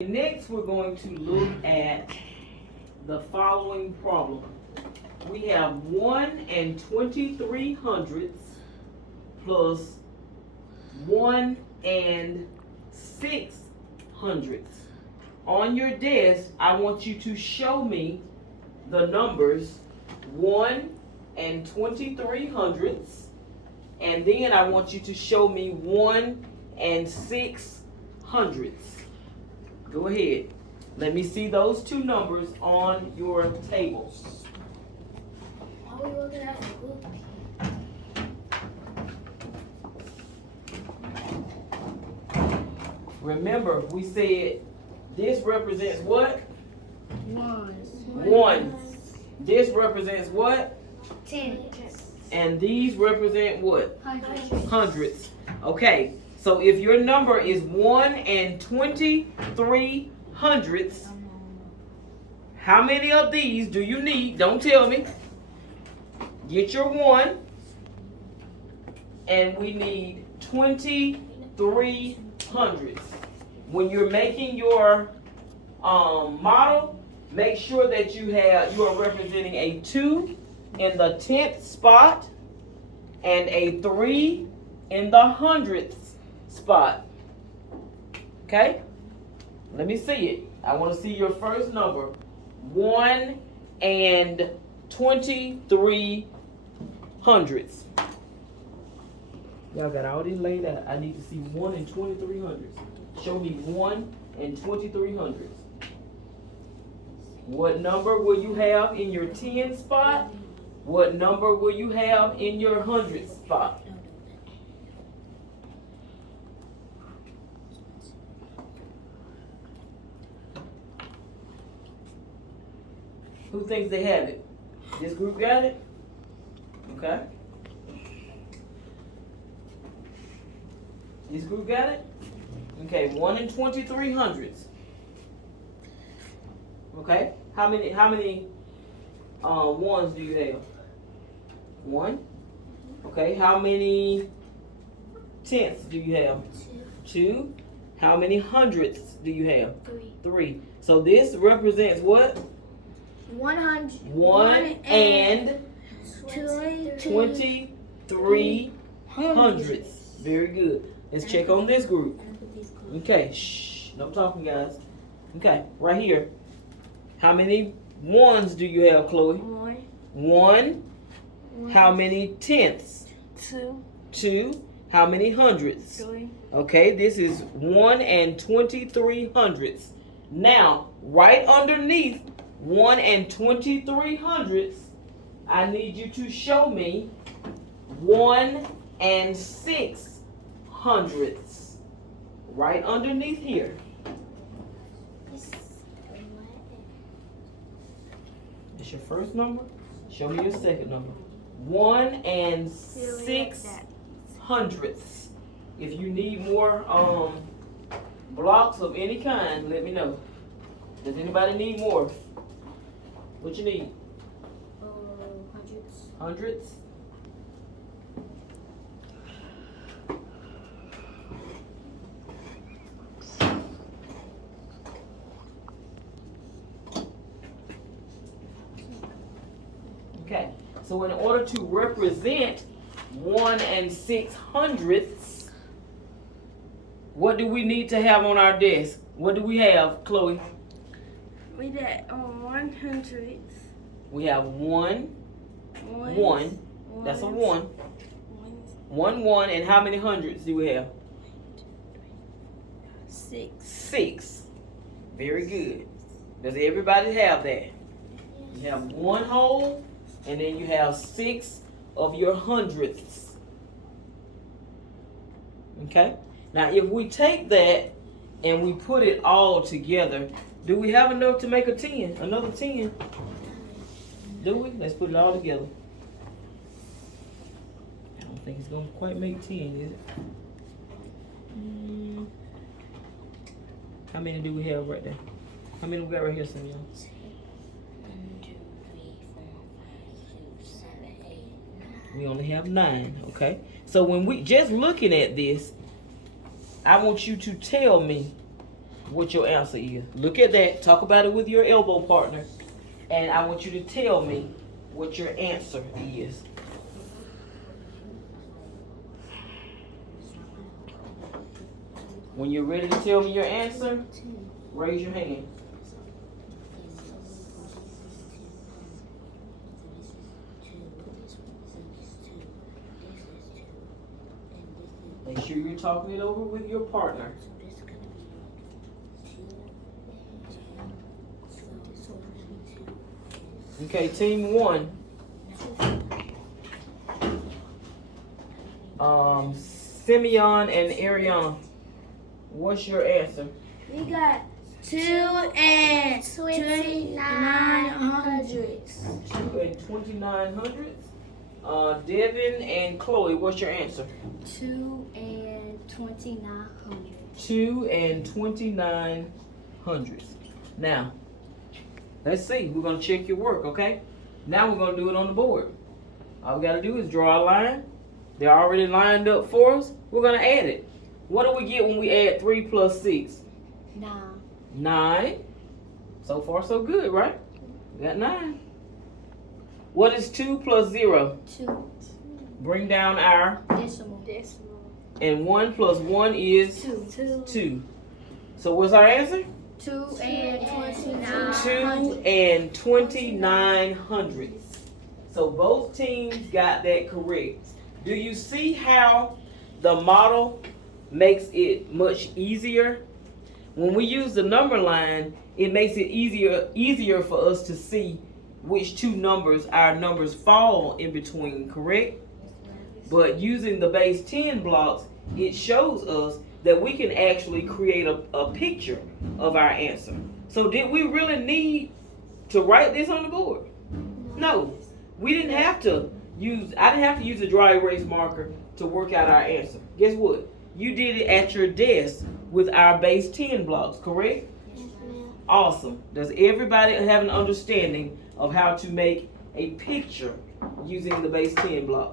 Next, we're going to look at the following problem. We have 1 and 23 hundredths plus 1 and 6 hundredths. On your desk, I want you to show me the numbers 1 and 23 hundredths, and then I want you to show me 1 and 6 hundredths. Go ahead. Let me see those two numbers on your table. Are we looking at the group? Remember, we said this represents what? Ones. Ones. This represents what? Ten. And these represent what? Hundreds. Hundredths. Okay, so if your number is 1 and 23 hundredths, how many of these do you need? Don't tell me. Get your 1, and we need 23 hundredths. When you're making your model, make sure that you are representing a 2 in the 10th spot and a 3 in the 100th spot. Okay? Let me see it. I want to see your first number. 1 and 23 hundredths. Y'all got all these laid out. I need to see 1 and 23 hundredths. Show me 1 and 23 hundredths. What number will you have in your 10 spot? What number will you have in your 100th spot? Who thinks they have it? This group got it? Okay. This group got it? Okay, 1 and 23 hundredths. Okay, how many ones do you have? 1. Okay, how many tenths do you have? 2. How many hundredths do you have? 3. So this represents what? 100. 1 and 23 hundredths. Very good. Let's check on this group. Okay, shh, no talking, guys. Okay, right here. How many ones do you have, Chloe? 1. How many tenths? 2. How many hundredths? 3. Okay, this is 1 and 23 hundredths. Now, right underneath 1 and 23 hundredths, I need you to show me 1 and 6 hundredths. Right underneath here. It's your first number. Show me your second number. 1 and 6 hundredths. If you need more blocks of any kind, let me know. Does anybody need more? What you need? Hundreds. Hundredths? Okay, so in order to represent 1 and 6 hundredths, what do we need to have on our desk? What do we have, Chloe? We did 100. We have 1, 1. That's a 1. 1, 1, and how many hundredths do we have? 6. 6. Very good. Does everybody have that? You have 1 whole, and then you have 6 of your hundredths. Okay? Now, if we take that and we put it all together, do we have enough to make a 10? Another 10? Do we? Let's put it all together. I don't think it's going to quite make 10, is it? How many do we have right there? How many we got right here, Samuel? 1, 2, 3, 4, 5, 6, 7, 8, 9. We only have 9, okay? So when we just looking at this, I want you to tell me what your answer is. Look at that. Talk about it with your elbow partner. And I want you to tell me what your answer is. When you're ready to tell me your answer, raise your hand. Make sure you're talking it over with your partner. Okay, team 1. Simeon and Ariana, what's your answer? We got 2 and 29 hundredths. 2 and 29 hundredths. Devin and Chloe, what's your answer? 2 and 29 hundredths. 2 and 29 hundredths. Now, let's see. We're going to check your work, okay? Now we're going to do it on the board. All we got to do is draw a line. They're already lined up for us. We're going to add it. What do we get when we add 3 plus 6? 9. 9. So far, so good, right? We got 9. What is 2 plus 0? 2. Bring down our. Decimal. And 1 plus 1 is 2. 2. So what's our answer? 2 and 29. 2 and 29 hundredths. So both teams got that correct. Do you see how the model makes it much easier? When we use the number line, it makes it easier for us to see which two numbers our numbers fall in between, correct? But using the base 10 blocks, it shows us that we can actually create a picture of our answer. So did we really need to write this on the board? No. We didn't have to I didn't have to use a dry erase marker to work out our answer. Guess what? You did it at your desk with our base 10 blocks, correct? Yes, ma'am. Awesome. Does everybody have an understanding of how to make a picture using the base 10 block?